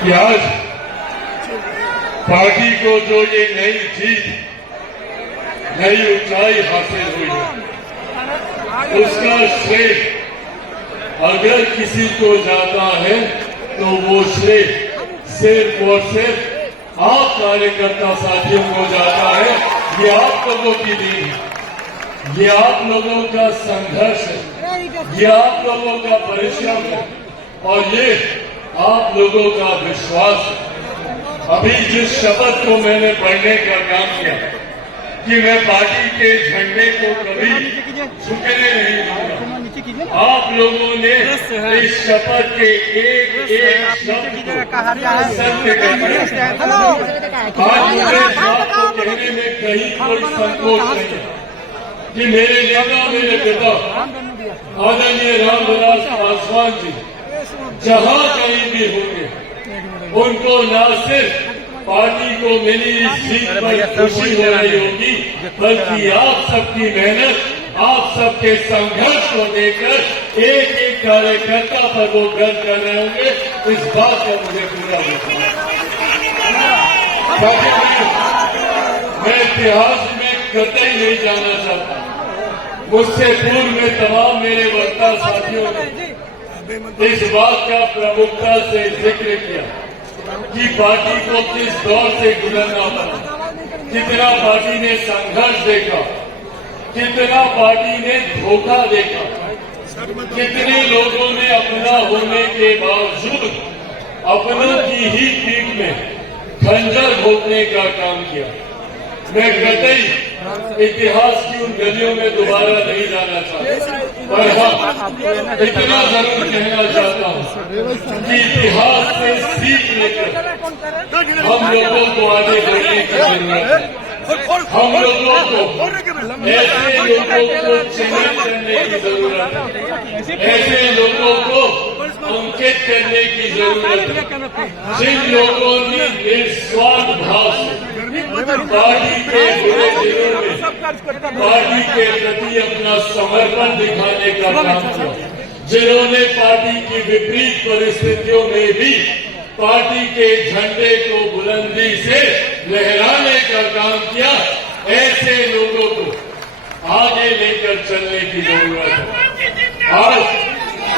कि आज पार्टी को जो ये नई जीत, नई ऊंचाई हासिल हुई है, उसका श्रेय अगर किसी को जाता है तो वो श्रेय सिर्फ और सिर्फ आप कार्यकर्ता साथियों को जाता है। ये आप लोगों की देन है, ये आप लोगों का संघर्ष है, ये आप लोगों का परिश्रम है और ये आप लोगों का विश्वास है। अभी जिस शपथ को मैंने पढ़ने का काम किया कि मैं पार्टी के झंडे को कभी झुकने नहीं दूंगा, आप लोगों ने इस शपथ के एक एक शब्द को सत्य कर आज मुझे बात को कहने में कहीं कोई संकोच नहीं है कि मेरे नेता, मेरे पिता आदरणीय रामविलास पासवान जी जहां कहीं भी होंगे, उनको न सिर्फ पार्टी को मिली इस जीत पर खुशी हो रही होगी, बल्कि आप सबकी मेहनत, आप सबके संघर्ष को देखकर एक एक कार्यकर्ता पर वो गर्व कर रहे होंगे। इस बात का मुझे पूरा विश्वास है। मैं इतिहास में कतई नहीं जाना चाहता। मुझसे पूर्व में तमाम मेरे वक्ता साथियों ने इस बात का प्रमुखता से जिक्र किया कि पार्टी को किस दौर से गुजरना पड़ा, कितना पार्टी ने संघर्ष देखा, कितना पार्टी ने धोखा देखा, कितने लोगों ने अपना होने के बावजूद अपनों की ही पीठ में खंजर घोंपने का काम किया। मैं कतई इतिहास की उन गलियों में दोबारा नहीं जाना चाहता, पर हाँ इतना जरूर कहना चाहता हूँ कि इतिहास से सीख लेकर हम लोगों को आगे बढ़ने की जरूरत है। हम लोगों को ऐसे लोगों को चिन्हित करने की जरूरत है, ऐसे लोगों को अंकित करने की जरूरत है जिन लोगों ने निस्वार्थ भाव से पार्टी के बुरे दिनों में पार्टी के प्रति अपना समर्पण दिखाने का काम किया, जिन्होंने पार्टी की विपरीत परिस्थितियों में भी पार्टी के झंडे को बुलंदी से लहराने का काम किया। ऐसे लोगों को आगे लेकर चलने की जरूरत है। आज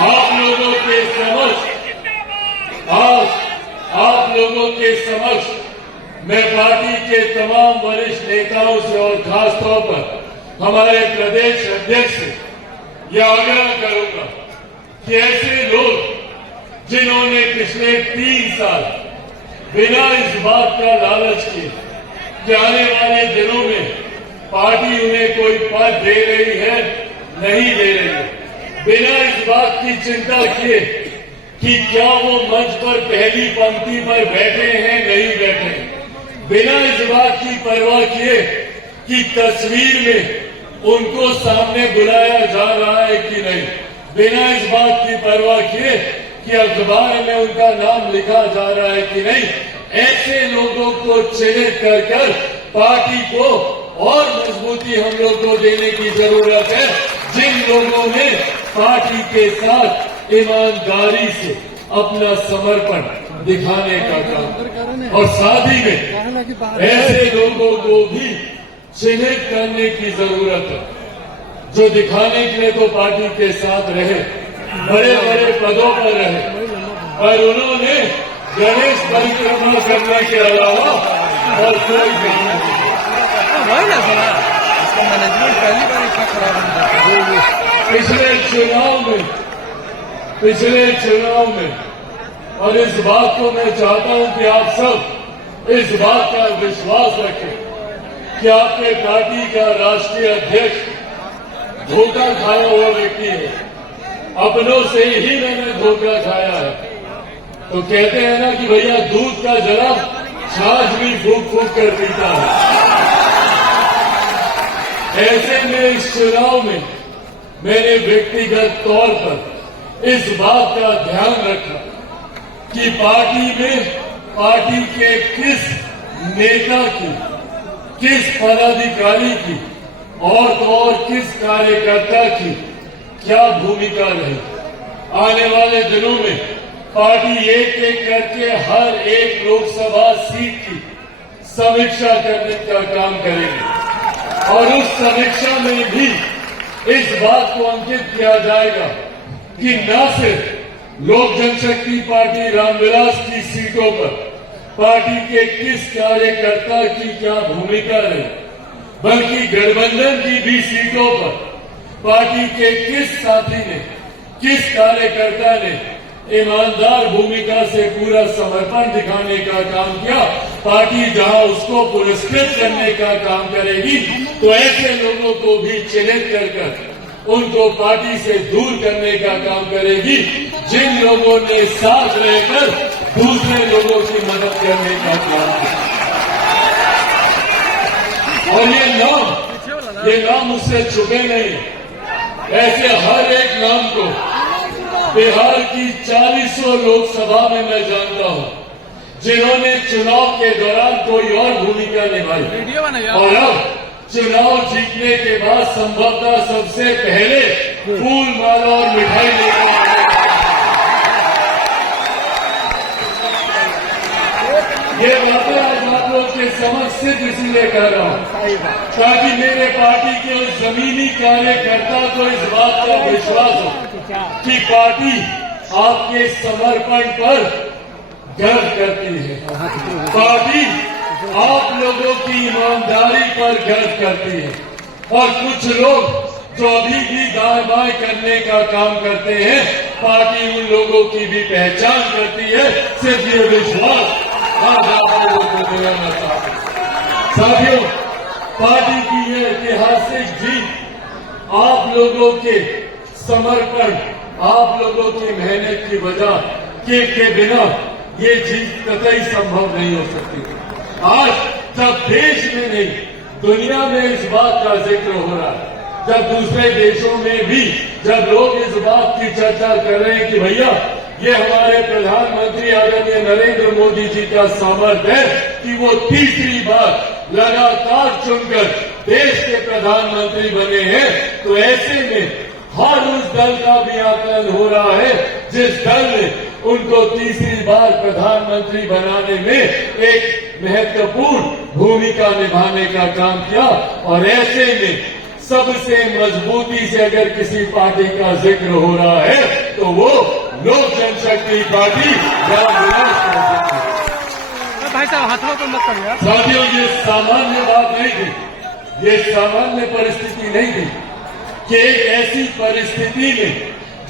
आप लोगों के समक्ष मैं पार्टी के तमाम वरिष्ठ नेताओं से और खासतौर पर हमारे प्रदेश अध्यक्ष से यह आग्रह करूंगा कि ऐसे लोग जिन्होंने पिछले 3 साल बिना इस बात का लालच किए कि आने वाले दिनों में पार्टी उन्हें कोई पद दे रही है, नहीं दे रही है, बिना इस बात की चिंता किए कि क्या वो मंच पर पहली पंक्ति पर बैठे हैं, नहीं बैठे हैं, बिना इस बात की परवाह किए कि तस्वीर में उनको सामने बुलाया जा रहा है कि नहीं, बिना इस बात की परवाह किए कि अखबार में उनका नाम लिखा जा रहा है कि नहीं, ऐसे लोगों को चिन्हित कर पार्टी को और मजबूती हम लोग को देने की जरूरत है। जिन लोगों ने पार्टी के साथ ईमानदारी से अपना समर्पण दिखाने का काम, और साथ ही में ऐसे लोगों को भी चिन्हित करने की जरूरत है जो दिखाने के लिए तो पार्टी के साथ रहे, बड़े बड़े पदों पर रहे, पर उन्होंने गणेश परिक्रमा करने के अलावा और कोई नहीं। पिछले चुनाव में और इस बात को मैं चाहता हूं कि आप सब इस बात का विश्वास रखें कि आपके पार्टी का राष्ट्रीय अध्यक्ष धोखा खाया हुआ व्यक्ति है। अपनों से ही मैंने धोखा खाया है। तो कहते हैं ना कि भैया दूध का जरा छाछ भी फूक फूक कर पीता है। ऐसे में इस चुनाव में मैंने व्यक्तिगत तौर पर इस बात का ध्यान रखा कि पार्टी के किस नेता की, किस पदाधिकारी की और तो और किस कार्यकर्ता की क्या भूमिका रही। आने वाले दिनों में पार्टी एक एक करके हर एक लोकसभा सीट की समीक्षा करने का काम करेगी और उस समीक्षा में भी इस बात को अंकित किया जाएगा कि न सिर्फ लोक जनशक्ति पार्टी रामविलास की सीटों पर पार्टी के किस कार्यकर्ता की क्या भूमिका रही, बल्कि गठबंधन की भी सीटों पर पार्टी के किस साथी ने, किस कार्यकर्ता ने ईमानदार भूमिका से पूरा समर्पण दिखाने का काम किया। पार्टी जहां उसको पुरस्कृत करने का काम करेगी तो ऐसे लोगों को भी चिन्हित कर उनको पार्टी से दूर करने का काम करेगी जिन लोगों ने साथ रहकर दूसरे लोगों की मदद करने का काम किया। और ये नाम मुझसे छुपे नहीं। ऐसे हर एक नाम को बिहार की 40 लोकसभा में मैं जानता हूं जिन्होंने चुनाव के दौरान कोई और भूमिका निभाई और अब चुनाव जीतने के बाद संभवतः सबसे पहले फूल माला और मिठाई लेकर ये बातें आज आप लोग के समक्ष सिर्फ इसीलिए कह रहा हूं ताकि मेरे पार्टी के उस जमीनी कार्यकर्ता को इस बात का विश्वास हो कि पार्टी आपके समर्पण पर गर्व करती है, पार्टी आप लोगों की ईमानदारी पर गर्व करती है। और कुछ लोग जो अभी भी दाएं बाएं करने का काम करते हैं, पार्टी उन लोगों की भी पहचान करती है। सिर्फ ये विश्वास आज आप लोगों को दिलाना चाहते हैं। साथियों, पार्टी की ये ऐतिहासिक जीत आप लोगों के समर्पण, आप लोगों की मेहनत की वजह के बिना ये जीत कतई संभव नहीं हो सकती। आज जब देश में नहीं दुनिया में इस बात का जिक्र हो रहा है, जब दूसरे देशों में भी जब लोग इस बात की चर्चा कर रहे हैं कि भैया ये हमारे प्रधानमंत्री आदरणीय नरेंद्र मोदी जी का सामर्थ्य है कि वो तीसरी बार लगातार चुनकर देश के प्रधानमंत्री बने हैं, तो ऐसे में हर उस दल का भी आकलन हो रहा है जिस दल ने उनको तीसरी बार प्रधानमंत्री बनाने में एक महत्वपूर्ण भूमिका निभाने का काम किया। और ऐसे में सबसे मजबूती से अगर किसी पार्टी का जिक्र हो रहा है तो वो लोक जनशक्ति पार्टी रामविलास पासवान। भाई साहब हाथों पर मत करिए। साथियों, ये सामान्य बात नहीं थी, ये सामान्य परिस्थिति नहीं थी कि एक ऐसी परिस्थिति में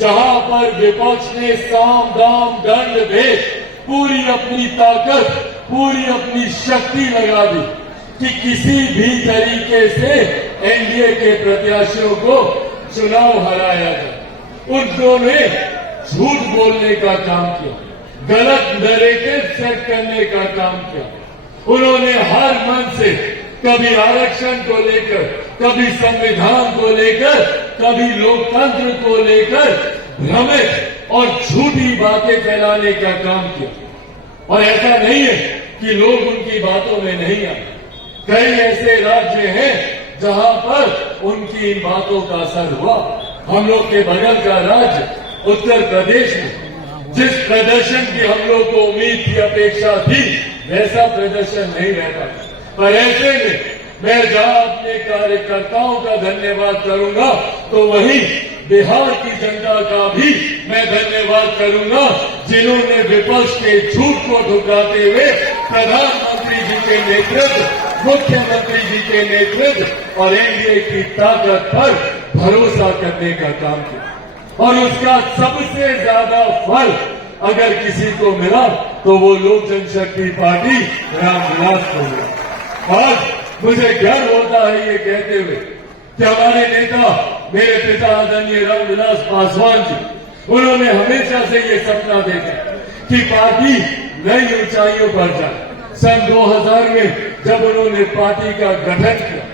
जहां पर विपक्ष ने साम दाम दंड भेद पूरी अपनी ताकत, पूरी अपनी शक्ति लगा दी कि किसी भी तरीके से एनडीए के प्रत्याशियों को चुनाव हराया जाए। उन्होंने झूठ बोलने का काम किया, गलत नैरेटिव सेट करने का काम किया। उन्होंने हर मन से कभी आरक्षण को लेकर, कभी संविधान को लेकर, कभी लोकतंत्र को लेकर भ्रमित और झूठी बातें फैलाने का काम किया। और ऐसा नहीं है कि लोग उनकी बातों में नहीं आए। कई ऐसे राज्य हैं जहां पर उनकी इन बातों का असर हुआ। हम लोग के बगल का राज्य उत्तर प्रदेश में जिस प्रदर्शन की हम लोग को उम्मीद थी, अपेक्षा थी, वैसा प्रदर्शन नहीं रहता। पर ऐसे में मैं जहां अपने कार्यकर्ताओं का धन्यवाद करूंगा तो वहीं बिहार की जनता का भी मैं धन्यवाद करूंगा जिन्होंने विपक्ष के झूठ को ठुकराते हुए प्रधानमंत्री जी के नेतृत्व, मुख्यमंत्री जी के नेतृत्व और एनडीए की ताकत पर भरोसा करने का काम किया। और उसका सबसे ज्यादा फल अगर किसी को मिला तो वो लोक जनशक्ति पार्टी रामविलास को मिला। आज मुझे गर्व होता है ये कहते हुए कि हमारे नेता, मेरे पिता आदरणीय रामविलास पासवान जी, उन्होंने हमेशा से ये सपना देखा कि पार्टी नई ऊंचाइयों पर जाए। सन 2000 में जब उन्होंने पार्टी का गठन किया,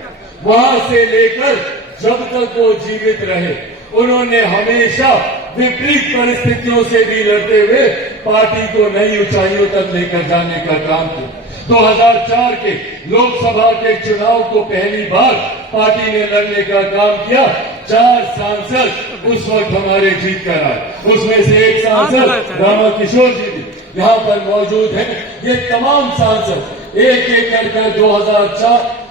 वहां से लेकर जब तक वो जीवित रहे, उन्होंने हमेशा विपरीत परिस्थितियों से भी लड़ते हुए पार्टी को नई ऊंचाइयों तक लेकर जाने का काम किया। 2004 के लोकसभा के चुनाव को पहली बार पार्टी ने लड़ने का काम किया। 4 सांसद उस वक्त हमारे जीत कर आए, उसमें से एक सांसद रामा किशोर जी भी यहाँ पर मौजूद हैं। ये तमाम सांसद एक एक कर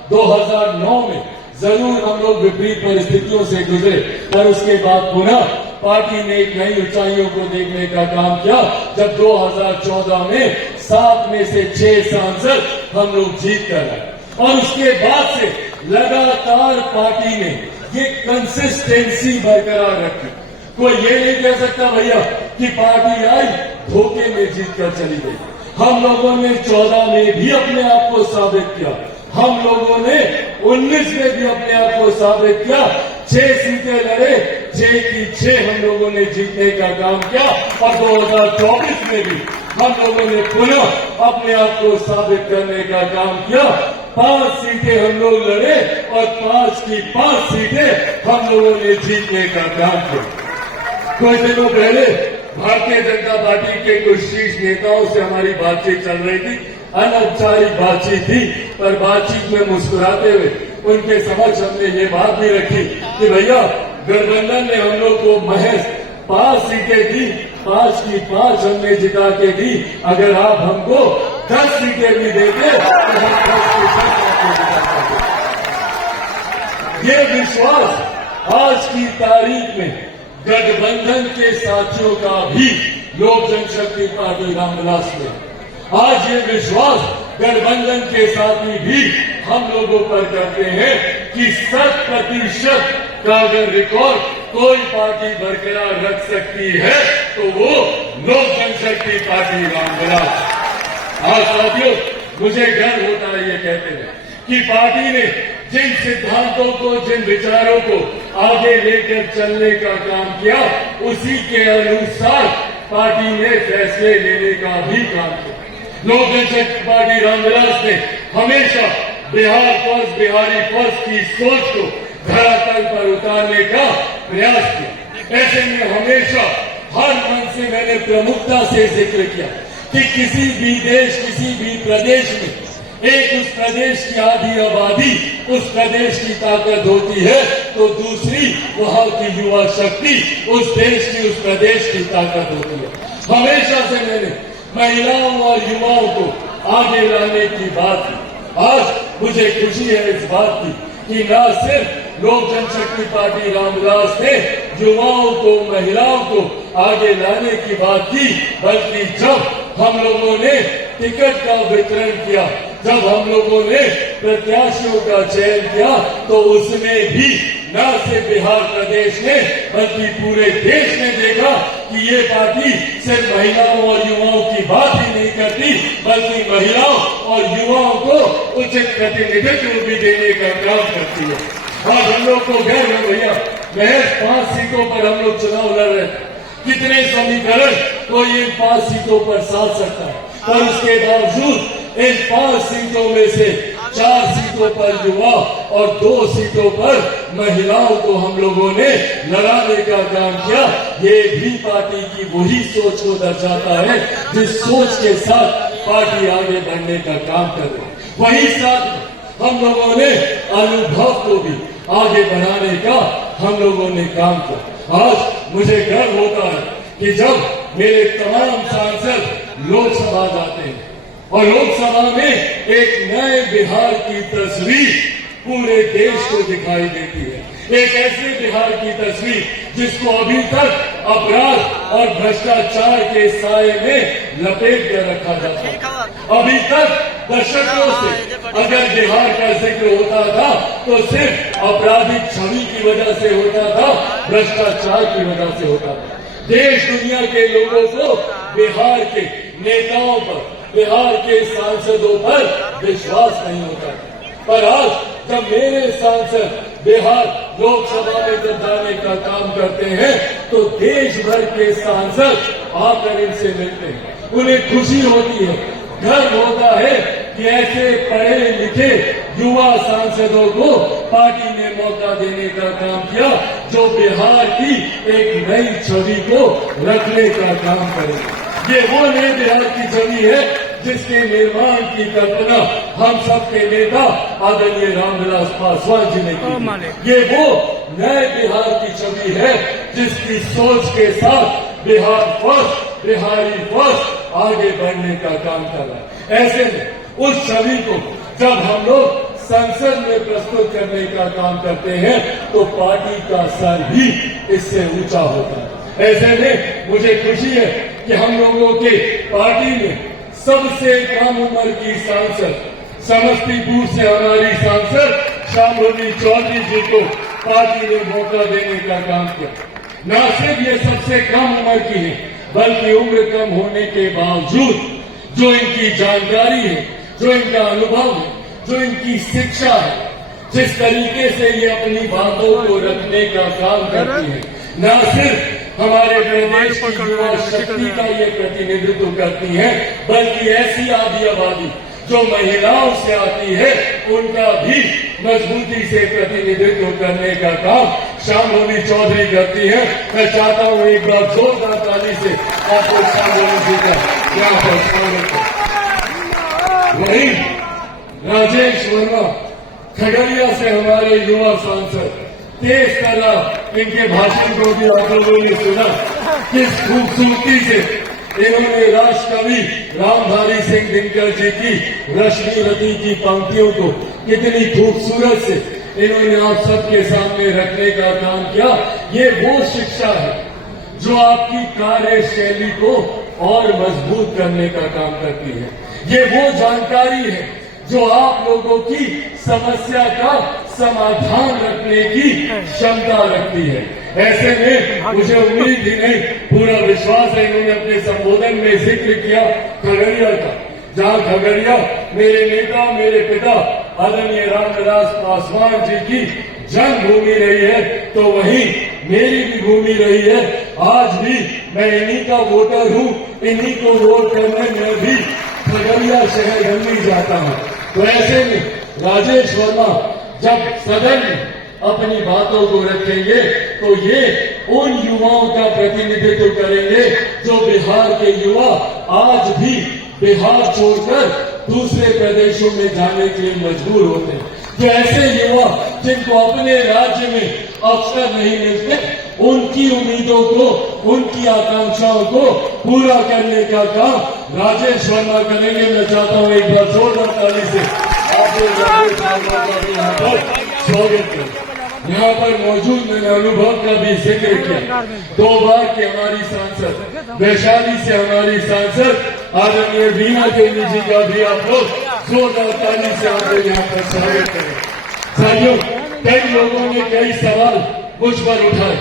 2009 में जरूर हम लोग विपरीत परिस्थितियों से गुजरे, पर उसके बाद पुनः पार्टी ने एक नई ऊंचाइयों को देखने का काम किया, जब 2014 में 7 में से 6 सांसद हम लोग जीत कर आए। और उसके बाद से लगातार पार्टी ने ये कंसिस्टेंसी बरकरार रखी। कोई ये नहीं कह सकता भैया कि पार्टी आई धोखे में जीत कर चली गई। हम लोगों ने 14 में भी अपने आप को साबित किया, हम लोगों ने 19 में भी अपने आप को साबित किया। 6 सीटें लड़े, 6 की 6 हम लोगों ने जीतने का काम किया। और 2024 में भी हम लोगों ने पुनः अपने आप को साबित करने का काम किया। 5 सीटें हम लोग लड़े और 5 की 5 सीटें हम लोगों ने जीतने का काम किया। कुछ दिनों पहले भारतीय जनता पार्टी के कुछ शीर्ष नेताओं से हमारी बातचीत चल रही थी, अनौपचारिक बातचीत थी, पर बातचीत में मुस्कुराते हुए उनके समक्ष हमने ये बात भी रखी कि भैया गठबंधन ने हम लोग को महज 5 सीटें दी, 5 की 5 हमने जिता के दी। अगर आप हमको 10 सीटें भी देते तो हम 10 की 10 आपको जिता पाते। ये विश्वास आज की तारीख में गठबंधन के साथियों का भी लोक जनशक्ति पार्टी रामविलास में आज ये विश्वास गठबंधन के साथी भी हम लोगों पर करते हैं कि 100% का अगर रिकॉर्ड कोई पार्टी बरकरार रख सकती है तो वो लोक जनशक्ति पार्टी रामविलास। आज साथियों, मुझे गर्व होता है ये कहते हैं कि पार्टी ने जिन सिद्धांतों को, जिन विचारों को आगे लेकर चलने का काम किया, उसी के अनुसार पार्टी ने फैसले लेने का भी काम किया। लोक जनशक्ति पार्टी रामविलास ने हमेशा बिहार फर्स्ट, बिहारी फर्स्ट की सोच को धरातल पर उतारने का प्रयास किया। ऐसे में हमेशा हर मन से मैंने प्रमुखता से जिक्र किया कि किसी भी देश, किसी भी प्रदेश में एक उस प्रदेश की आधी आबादी, उस प्रदेश की ताकत होती है तो दूसरी वहां की युवा शक्ति उस देश की, उस प्रदेश की ताकत होती है। हमेशा से मैंने महिलाओं और युवाओं को आगे लाने की बात की। आज मुझे खुशी है इस बात की कि न सिर्फ लोक जनशक्ति पार्टी रामविलास ने युवाओं को, महिलाओं को आगे लाने की बात की, बल्कि जब हम लोगों ने टिकट का वितरण किया, जब हम लोगों ने प्रत्याशियों का चयन किया, तो उसमें भी न सिर्फ बिहार प्रदेश ने बल्कि पूरे देश ने देखा कि ये पार्टी सिर्फ महिलाओं और युवाओं की बात ही नहीं करती, बल्कि महिलाओं और युवाओं को उचित प्रतिनिधित्व भी देने का काम करती है। आज हम लोग को गर्व है भैया, महज 5 सीटों पर हम लोग चुनाव लड़ रहे थे। कितने समीकरण कोई इन 5 सीटों पर साध सकता है, पर उसके बावजूद इन 5 सीटों में से 4 सीटों पर युवा और 2 सीटों पर महिलाओं को हम लोगों ने लड़ाने का काम किया। ये भी पार्टी की वही सोच को दर्शाता है जिस सोच के साथ पार्टी आगे बढ़ने का काम कर रही है। वही साथ हम लोगों ने अनुभव को भी आगे बढ़ाने का हम लोगों ने काम किया। आज मुझे गर्व होता है कि जब मेरे तमाम सांसद लोकसभा जाते हैं और लोकसभा में एक नए बिहार की तस्वीर पूरे देश को दिखाई देती है। एक ऐसे बिहार की तस्वीर जिसको अभी तक अपराध और भ्रष्टाचार के साए में लपेट कर रखा जाता है। अभी तक दशकों से अगर बिहार का जिक्र होता था तो सिर्फ आपराधिक छवि की वजह से होता था, भ्रष्टाचार की वजह से होता था। देश दुनिया के लोगों को बिहार के नेताओं पर, बिहार के सांसदों पर विश्वास नहीं होता। पर आज जब मेरे सांसद बिहार लोकसभा में जब जाने का काम करते हैं तो देश भर के सांसद आकर इनसे मिलते हैं, उन्हें खुशी होती है, गर्व होता है कि ऐसे पढ़े लिखे युवा सांसदों को पार्टी ने मौका देने का काम किया जो बिहार की एक नई छवि को रखने का काम करेगा। ये वो नए बिहार की छवि है जिसके निर्माण की कल्पना हम सबके नेता आदरणीय रामविलास पासवान जी ने की। ये वो नए बिहार की छवि है जिसकी सोच के साथ बिहार फर्स्ट, बिहारी फर्स्ट आगे बढ़ने का काम कर रहा है। ऐसे में उस छवि को जब हम लोग संसद में प्रस्तुत करने का काम करते हैं तो पार्टी का सर भी इससे ऊंचा होता है। ऐसे में मुझे खुशी है कि हम लोगों के पार्टी में सबसे कम उम्र की सांसद, समस्तीपुर से हमारी सांसद शामली चौधरी जी को पार्टी ने मौका देने का काम किया। न सिर्फ ये सबसे कम उम्र की है बल्कि उम्र कम होने के बावजूद जो इनकी जानकारी है, जो इनका अनुभव है, जो इनकी शिक्षा है, जिस तरीके से ये अपनी बातों को रखने का काम करती है, न सिर्फ हमारे प्रदेश की युवा शक्ति का ये प्रतिनिधित्व करती है बल्कि ऐसी आदि आबादी जो महिलाओं से आती है उनका भी मजबूती से प्रतिनिधित्व करने का काम शामली चौधरी करती है। मैं चाहता हूं एक बार जोरदार ताली से आपको शामली जी का यहाँ पर स्वागत करें। वहीं राजेश वर्मा खगड़िया से हमारे युवा सांसद, तेज तरह इनके भाषण को भी आप लोगों ने सुना, किस खूबसूरती से इन्होंने राष्ट्रकवि रामधारी सिंह दिनकर जी की रश्मिरती की पंक्तियों को कितनी खूबसूरत से इन्होंने आप सबके सामने रखने का काम किया। ये वो शिक्षा है जो आपकी कार्यशैली को और मजबूत करने का काम करती है। ये वो जानकारी है जो आप लोगों की समस्या का समाधान रखने की क्षमता रखती है। ऐसे में मुझे उम्मीद ही नहीं, पूरा विश्वास है, इन्होंने अपने संबोधन में जिक्र किया खगड़िया का, जहां खगड़िया मेरे नेता, मेरे पिता आदरणीय रामविलास पासवान जी की जन्मभूमि रही है, तो वहीं मेरी भी भूमि रही है। आज भी मैं इन्हीं का वोटर हूं, इन्हीं को वोट करने में भी खगड़िया शहर घूमने जाता हूं। तो ऐसे में राजेश वर्मा जब सदन में अपनी बातों को रखेंगे तो ये उन युवाओं का प्रतिनिधित्व करेंगे जो बिहार के युवा आज भी बिहार छोड़कर दूसरे प्रदेशों में जाने के लिए मजबूर होते हैं। जो ऐसे युवा जिनको अपने राज्य में अवसर नहीं मिलते, उनकी उम्मीदों को, उनकी आकांक्षाओं को पूरा करने का काम राजेश वर्मा करेंगे। मैं चाहता हूं एक बार जोरदार ताली से आप लोग राजेश वर्मा का भी यहाँ पर स्वागत करें। यहाँ पर मौजूद मैंने अनुभव का भी जिक्र किया, 2 बार की हमारी सांसद, वैशाली से हमारी सांसद आदरणीय वीणा देवी जी का भी आप लोग जोरदार ताली से आप लोग यहाँ पर स्वागत करें। साथियों, कई लोगों ने कई सवाल मुझ पर उठाए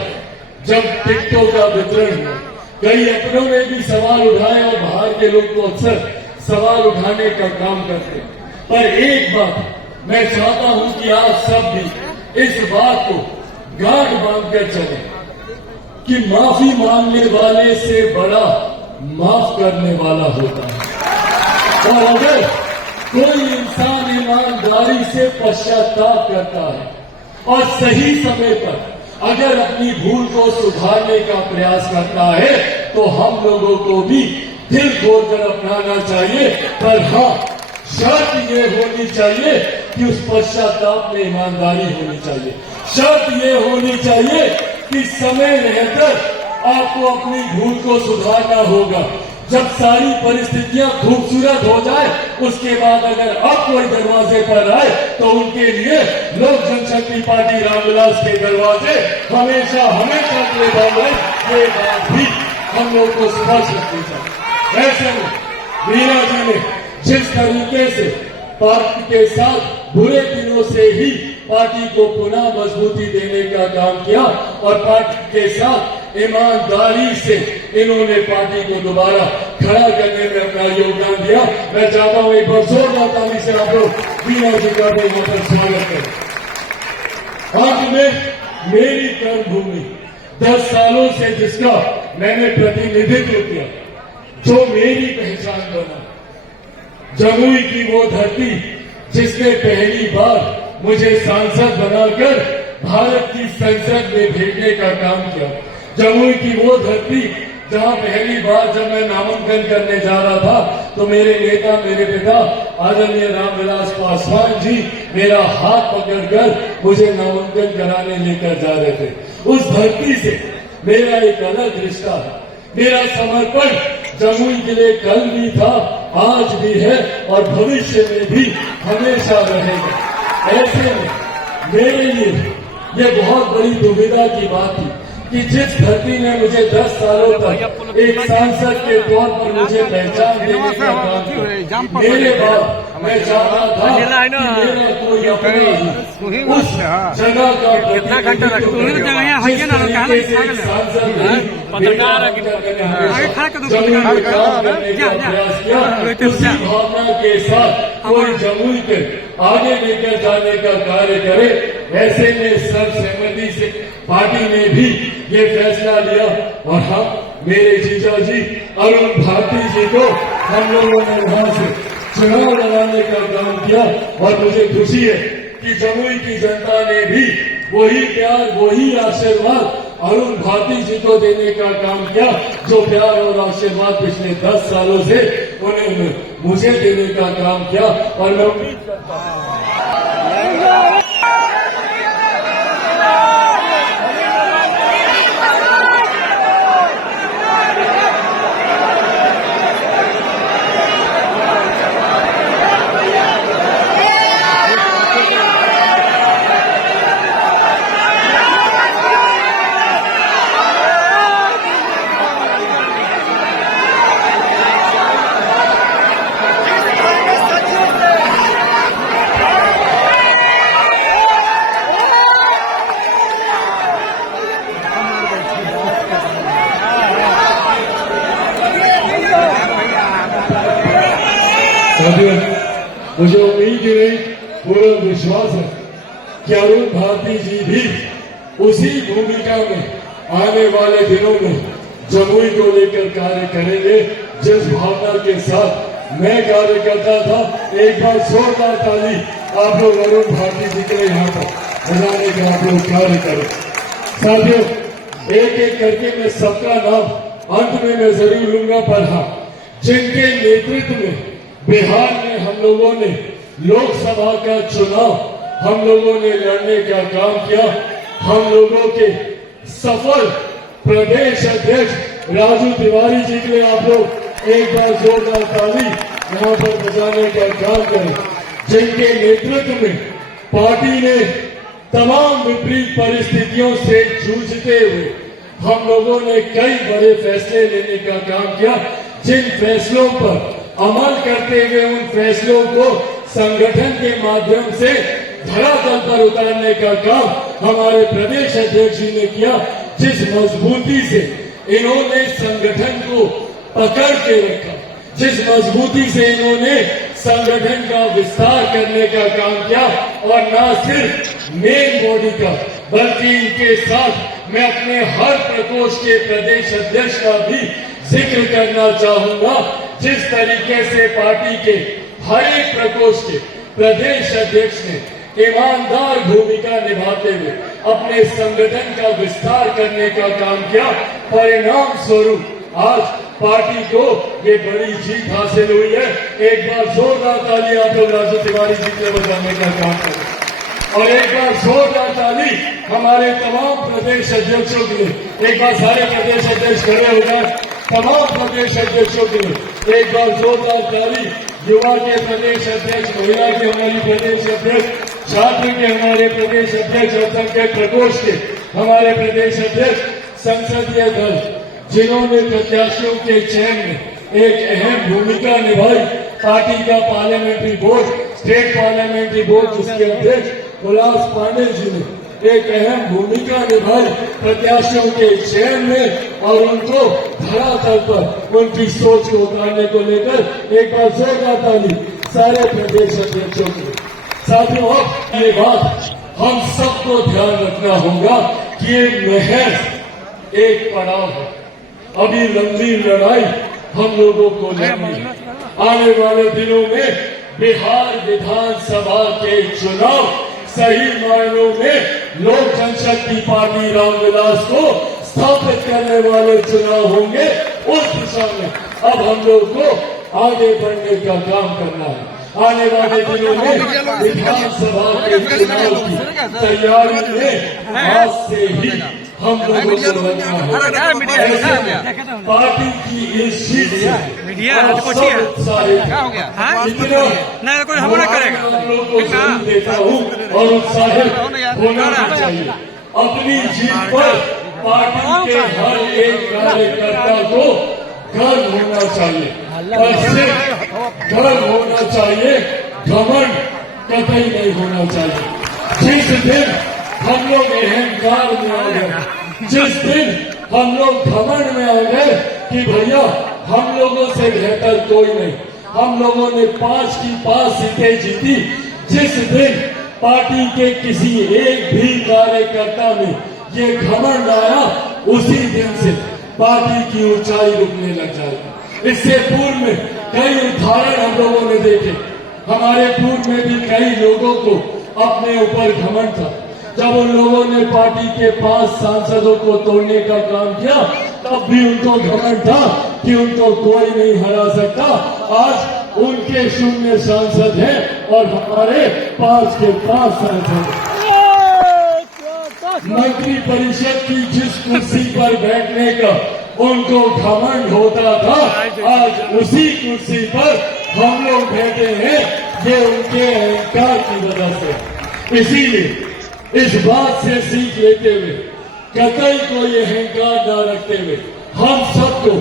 जब टिकटों का वितरण हुआ, कई अपनों ने भी सवाल उठाए और बाहर के लोग तो अक्सर सवाल उठाने का काम करते। पर एक बात मैं चाहता हूं कि आप सब भी इस बात को गांठ बांधकर चले कि माफी मांगने वाले से बड़ा माफ करने वाला होता है। और अगर कोई इंसान ईमानदारी से पश्चाताप करता है और सही समय पर अगर अपनी भूल को सुधारने का प्रयास करता है तो हम लोगों को भी दिल खोलकर अपनाना चाहिए। पर हाँ, शर्त ये होनी चाहिए कि उस पश्चाताप में ईमानदारी होनी चाहिए। शर्त ये होनी चाहिए कि समय रहकर आपको अपनी भूल को सुधारना होगा। जब सारी परिस्थितियां खूबसूरत हो जाए उसके बाद अगर अब कोई दरवाजे पर आए तो उनके लिए लोक जनशक्ति पार्टी रामविलास के दरवाजे हमेशा हमेशा खुले रहें। ये बात भी हम लोग को स्पष्ट रखनी चाहिए। ऐसे में वीणा जी ने जिस तरीके से पार्टी के साथ बुरे दिनों से ही पार्टी को पुनः मजबूती देने का काम किया और पार्टी के साथ ईमानदारी से इन्होंने पार्टी को दोबारा खड़ा करने में अपना योगदान दिया। मैं चाहता हूं एक बार जोरदार ताली से आप लोग वीणा जी का भी यहाँ पर स्वागत करें। अंत में मेरी कर्मभूमि 10 सालों से जिसका मैंने प्रतिनिधित्व किया, जो मेरी पहचान बना, जमुई की वो धरती जिसने पहली बार मुझे सांसद बनाकर भारत की संसद में भेजने का काम किया, जमुई की वो धरती जहां पहली बार जब मैं नामांकन करने जा रहा था तो मेरे नेता, मेरे पिता आदरणीय रामविलास पासवान जी मेरा हाथ पकड़कर मुझे नामांकन कराने लेकर जा रहे थे। उस धरती से मेरा एक अलग रिश्ता है। मेरा समर्पण जमुई के लिए कल भी था, आज भी है और भविष्य में भी हमेशा रहेगा। ऐसे में मेरे लिए ये बहुत बड़ी दुविधा की बात थी कि जिस धरती ने मुझे 10 सालों तक एक सांसद के तौर पर मुझे पहचान देने का काम किया, मेरे बाद मैं चाहता था कि मेरा कोई अपना उस जगह का कितना घंटा लगा? तुम्हें तो जगह यहाँ है ना, कहाँ लगे? सांसद पत्रकार उसी भावना के साथ कोई जमुई के आगे लेकर जाने का कार्य करे। ऐसे में सर्वसहमति से पार्टी ने भी ये फैसला लिया और हम मेरे जीजा जी अरुण भारती जी को हम लोगों ने वहां से चुनाव लड़ाने का काम किया और मुझे खुशी है कि जमुई की जनता ने भी वही प्यार, वही आशीर्वाद अरुण भारती जी को देने का काम किया जो प्यार और आशीर्वाद पिछले 10 सालों से उन्होंने मुझे देने का काम किया। और मैं उम्मीद करता हूं मुझे उम्मीद है, पूरा विश्वास है कि अरुण भारती जी भी उसी भूमिका में आने वाले दिनों में जमुई को लेकर कार्य करेंगे जिस भावना के साथ मैं कार्य करता था। एक बार जोरदार ताली आप लोग अरुण भारती जी के लिए यहाँ पर बजाने का आप लोग कार्य करें। साथियों, एक एक करके मैं सबका नाम अंत में मैं जरूर लूंगा, पर हाँ, जिनके नेतृत्व में बिहार में हम लोगों ने लोकसभा का चुनाव हम लोगों ने लड़ने का काम किया, हम लोगों के सफल प्रदेश अध्यक्ष राजू तिवारी जी के लिए आप लोग एक बार जोरदार ताली यहाँ पर बजाने का काम करें, जिनके नेतृत्व में पार्टी ने तमाम विपरीत परिस्थितियों से जूझते हुए हम लोगों ने कई बड़े फैसले लेने का काम किया, जिन फैसलों पर अमल करते हुए उन फैसलों को संगठन के माध्यम से धरातल पर उतारने का काम हमारे प्रदेश अध्यक्ष जी ने किया। जिस मजबूती से इन्होंने संगठन को पकड़ के रखा, जिस मजबूती से इन्होंने संगठन का विस्तार करने का काम किया, और न सिर्फ मेन बॉडी का बल्कि इनके साथ मैं अपने हर प्रकोष्ठ के प्रदेश अध्यक्ष का भी जिक्र करना चाहूंगा। जिस तरीके से पार्टी के हर एक प्रकोष्ठ के प्रदेश अध्यक्ष ने ईमानदार भूमिका निभाते हुए अपने संगठन का विस्तार करने का काम किया, परिणाम स्वरूप आज पार्टी को ये बड़ी जीत हासिल हुई है। एक बार जोरदार ताली आप लोग राजू तिवारी जी के बजाने का काम करें, और एक बार जोरदार ताली हमारे तमाम प्रदेश अध्यक्षों के लिए। एक बार सारे प्रदेश अध्यक्ष खड़े हो जाए, तमाम प्रदेश अध्यक्षों के लिए एक बार जोरदार ताली। युवा के प्रदेश अध्यक्ष, महिला के हमारी प्रदेश अध्यक्ष, छात्र के हमारे प्रदेश अध्यक्ष, अल्पसंख्यक प्रकोष्ठ के हमारे प्रदेश अध्यक्ष, संसदीय दल जिन्होंने प्रत्याशियों के चयन में एक अहम भूमिका निभाई, पार्टी का parliamentary board, state parliamentary board जिसके अध्यक्ष उल्लास पांडे जी ने एक अहम भूमिका निभाई प्रत्याशियों के चयन में और उनको धरातल पर उनकी सोच को उतारने को लेकर एक बार जोरदार ताली सारे प्रदेश अध्यक्षों के। साथियों, ये बात हम सबको ध्यान रखना होगा कि ये महज एक पड़ाव है, अभी लंबी लड़ाई हम लोगों को लड़नी है। आने वाले दिनों में बिहार विधानसभा के चुनाव सही मायनों में लोक जनशक्ति पार्टी रामविलास को स्थापित करने वाले चुनाव होंगे, उस दिशा में अब हम लोग को आगे बढ़ने का काम करना है। आने वाले दिनों में विधानसभा के चुनाव की तैयारी में आज से ही हम लोगों को लगना है। पार्टी की इस सीट से आप सब उत्साहित नहीं कोई हमला करेगा हम लोग को जरूर देता हूँ और उत्साहित होना भी चाहिए। अपनी जीत पर पार्टी के हर एक कार्यकर्ता को गर्व होना चाहिए और सिर्फ गर्व होना चाहिए, घमंड कतई नहीं होना चाहिए। जिस दिन हम लोग अहंकार में आ गए, जिस दिन हम लोग घमंड में आ गए कि भैया हम लोगों से बेहतर कोई नहीं, हम लोगों ने 5 की 5 सीटें जीती, जिस दिन पार्टी के किसी एक भी कार्यकर्ता में ये घमंड आया, उसी दिन से पार्टी की ऊंचाई रुकने लग जाएगी। इससे पूर्व में कई उदाहरण हम लोगों ने देखे। हमारे पूर्व में भी कई लोगों को अपने ऊपर घमंड था। जब उन लोगों ने पार्टी के 5 सांसदों को तोड़ने का काम किया, तब भी उनको घमंड था कि उनको कोई नहीं हरा सकता। आज उनके 0 सांसद हैं और हमारे 5 के 5 सांसद हैं। मंत्री परिषद की जिस कुर्सी पर बैठने का उनको घमंड होता था, आज उसी कुर्सी पर हम लोग बैठे हैं, ये उनके अहंकार की वजह से। इसीलिए इस बात से सीख लेते हुए, कतई कोई अहंकार न रखते हुए, हम सबको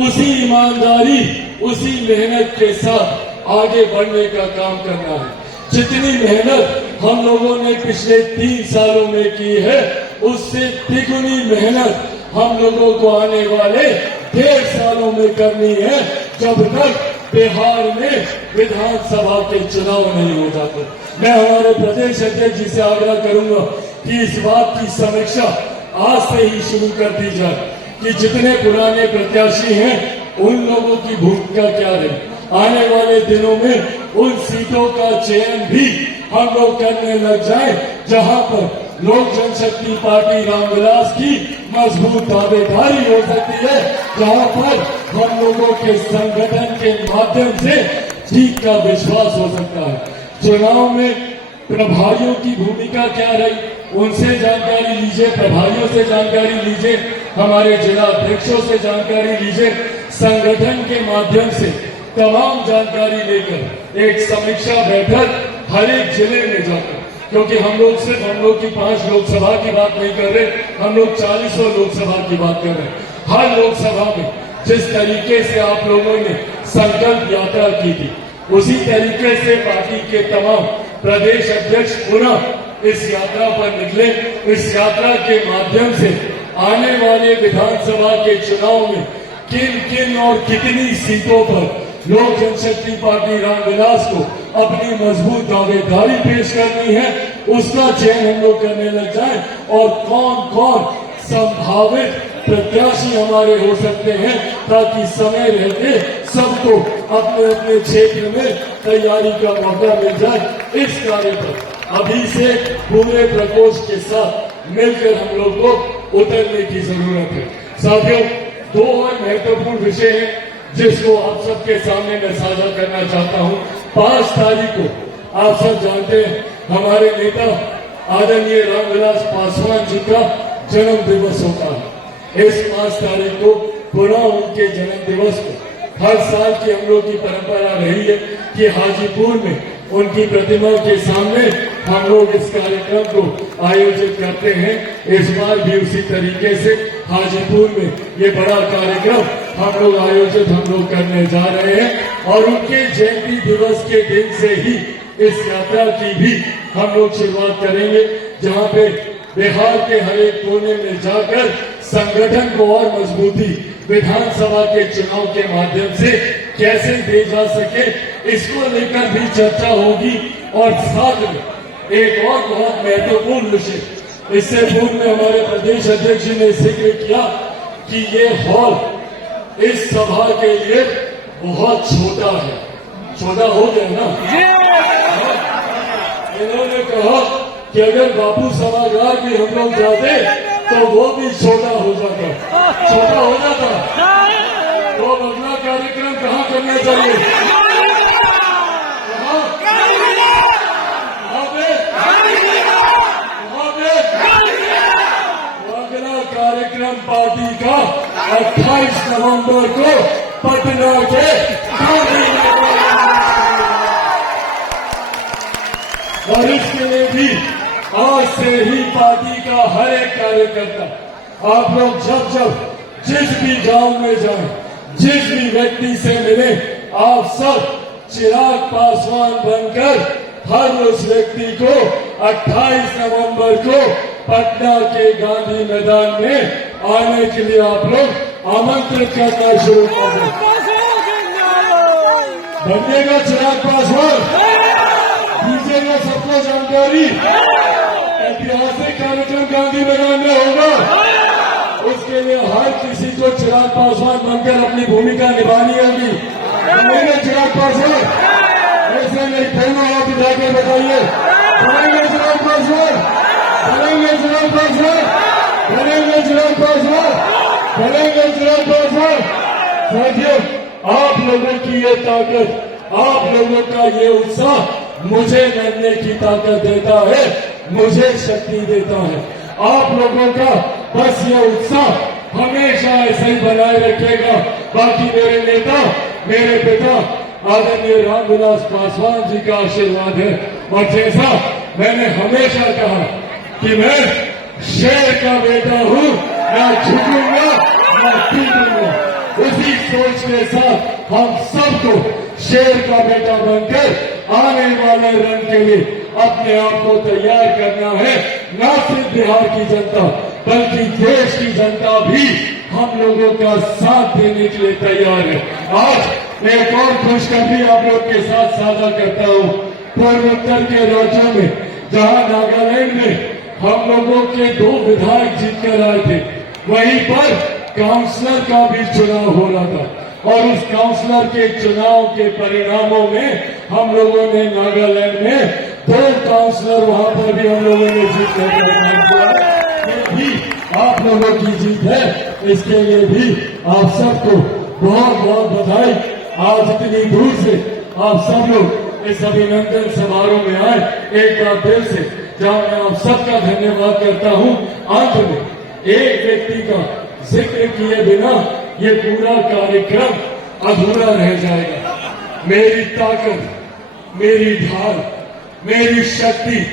उसी ईमानदारी, उसी मेहनत के साथ आगे बढ़ने का काम करना है। जितनी मेहनत हम लोगों ने पिछले 3 सालों में की है, उससे तिगुनी मेहनत हम लोगों को आने वाले 1.5 सालों में करनी है, जब तक बिहार में विधानसभा के चुनाव नहीं हो जाते। मैं हमारे प्रदेश अध्यक्ष जी से आग्रह करूंगा कि इस बात की समीक्षा आज से ही शुरू कर दी जाए कि जितने पुराने प्रत्याशी हैं, उन लोगों की भूमिका क्या रही। आने वाले दिनों में उन सीटों का चयन भी हम लोग करने लग जाए, जहां पर लोक जनशक्ति पार्टी रामविलास की मजबूत दावेदारी हो सकती है, जहां पर हम लोगों के संगठन के माध्यम से जीत का विश्वास हो सकता है। चुनाव में प्रभारियों की भूमिका क्या रही, उनसे जानकारी लीजिए, प्रभारियों से जानकारी लीजिए, हमारे जिला अध्यक्षों से जानकारी लीजिए, संगठन के माध्यम से तमाम जानकारी लेकर एक समीक्षा बैठक हर एक जिले में जाकर, क्योंकि हम लोग सिर्फ हम लोग की 5 लोकसभा की बात नहीं कर रहे, हम लोग 40 लोकसभा की बात कर रहे हैं। हर लोकसभा में जिस तरीके से आप लोगों ने संकल्प यात्रा की थी, उसी तरीके से पार्टी के तमाम प्रदेश अध्यक्ष पुनः इस यात्रा पर निकले। इस यात्रा के माध्यम से आने वाले विधानसभा के चुनाव में किन किन और कितनी सीटों पर लोक जनशक्ति पार्टी रामविलास को अपनी मजबूत दावेदारी पेश करनी है, उसका चयन हम लोग करने लग जाए और कौन कौन संभावित प्रत्याशी हमारे हो सकते हैं, ताकि समय रहते सबको अपने अपने क्षेत्र में तैयारी का मौका मिल जाए। इस कार्य पर अभी से पूरे प्रकोष्ठ के साथ मिलकर हम लोग को उतरने की जरूरत है। साथियों, 2 और महत्वपूर्ण विषय हैं जिसको आप सबके सामने मैं साझा करना चाहता हूं। 5 तारीख को आप सब जानते हैं, हमारे नेता आदरणीय रामविलास पासवान जी का जन्म दिवस होता है। इस 5 तारीख को पुनः उनके जन्म दिवस को हर साल की हम लोग की परंपरा रही है कि हाजीपुर में उनकी प्रतिमा के सामने हम लोग इस कार्यक्रम को आयोजित करते हैं। इस बार भी उसी तरीके से हाजीपुर में ये बड़ा कार्यक्रम हम लोग आयोजित करने जा रहे हैं और उनके जयंती दिवस के दिन से ही इस यात्रा की भी हम लोग शुरुआत करेंगे, जहां पे बिहार के हर एक कोने में जाकर संगठन को और मजबूती विधानसभा के चुनाव के माध्यम से कैसे दे जा सके, इसको लेकर भी चर्चा होगी। और साथ में एक और बहुत महत्वपूर्ण विषय, इससे पूर्व में हमारे प्रदेश अध्यक्ष जी ने जिक्र किया कि ये हॉल इस सभा के लिए बहुत छोटा है। छोटा हो गया ना? इन्होंने कहा कि अगर बापू सभागार भी हम लोग जाते तो वो भी छोटा हो जाता, छोटा हो जाता। तो अगला कार्यक्रम कहाँ करना चाहिए? अगला कार्यक्रम पार्टी का 28 नवंबर को पटना के गांधी मैदान और इसके लिए भी आज से ही पार्टी का हर एक कार्यकर्ता, आप लोग जब जिस भी गांव में जाएं, जिस भी व्यक्ति से मिले, आप सब चिराग पासवान बनकर हर उस व्यक्ति को 28 नवंबर को पटना के गांधी मैदान में आने के लिए आप लोग आमंत्रित करना शुरू कर दें। बनिएगा चिराग पासवान, दीजिएगा सबको जानकारी। ऐतिहासिक कार्यक्रम गांधी मैदान में होगा, उसके लिए हर किसी को चिराग पासवान बनकर अपनी भूमिका निभानी होगी। बनेंगे चिराग पासवान, ऐसे नहीं, दोनों हाथ उठाकर बताइए, बनेंगे चिराग पासवान, बनेंगे चिराग पासवान, बनेंगे चिराग पासवान, बनेंगे चिराग पासवान। साथियों, आप लोगों की ये ताकत, आप लोगों का ये उत्साह मुझे लड़ने की ताकत देता है, मुझे शक्ति देता है। आप लोगों का बस ये उत्साह हमेशा ऐसे ही बनाए रखेगा। बाकी मेरे नेता, मेरे पिता आदरणीय रामविलास पासवान जी का आशीर्वाद है। और जैसा मैंने हमेशा कहा कि मैं शेर का बेटा हूँ, ना झुकूंगा ना टूटूंगा। उसी सोच के साथ हम सबको शेर का बेटा बनकर आने वाले रन के लिए अपने आप को तैयार करना है। न सिर्फ बिहार की जनता बल्कि देश की जनता भी हम लोगों का साथ देने के लिए तैयार है। आज मैं एक और खुशखबरी आप लोग के साथ साझा करता हूँ। पूर्वोत्तर के राज्यों में, जहाँ नागालैंड में हम लोगों के 2 विधायक जीत कर आए थे, वहीं पर काउंसलर का भी चुनाव हो रहा था। और उस काउंसलर के चुनाव के परिणामों में हम लोगों ने नागालैंड में 2 काउंसलर वहां पर भी हम लोगों ने जीत कर ये भी आप लोगों की जीत है। इसके लिए भी आप सबको बहुत बहुत बधाई। आज इतनी दूर से आप सब लोग इस अभिनंदन समारोह में आए, एक बार दिल से जहाँ मैं आप सबका धन्यवाद करता हूँ। अंत में एक व्यक्ति का जिक्र किए बिना ये पूरा कार्यक्रम अधूरा रह जाएगा। मेरी ताकत, मेरी ढाल, मेरी शक्ति,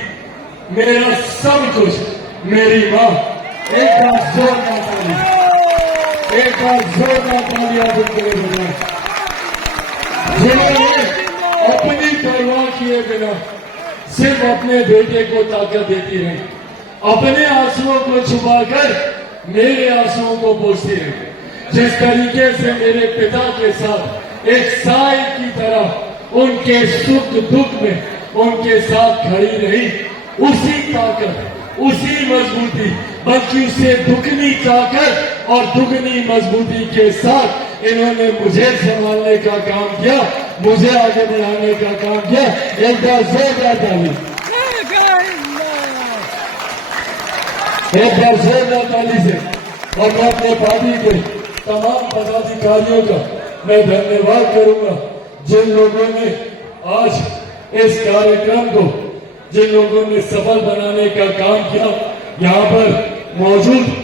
मेरा सब कुछ मेरी माँ। एक बार जोरदार ताली, एक बार जोरदार ताली आप उनके लिए बजाएं, जिन्होंने अपनी परवाह किए बिना सिर्फ अपने बेटे को ताकत देती रही, अपने आंसुओं को छुपाकर मेरे आंसुओं को पोंछती रही। जिस तरीके से मेरे पिता के साथ एक साई की तरह उनके सुख दुख में उनके साथ खड़ी रही, उसी ताकत, उसी मजबूती, बल्कि उससे दुगनी ताकत और दुगनी मजबूती के साथ इन्होंने मुझे संभालने का काम किया, मुझे आगे बढ़ाने का काम किया। एक बार जोरदार ताली, एक बार जोरदार ताली से। और मैं अपने पार्टी के तमाम पदाधिकारियों का मैं धन्यवाद करूंगा, जिन लोगों ने आज इस कार्यक्रम को, जिन लोगों ने सफल बनाने का काम किया। यहाँ पर मौजूद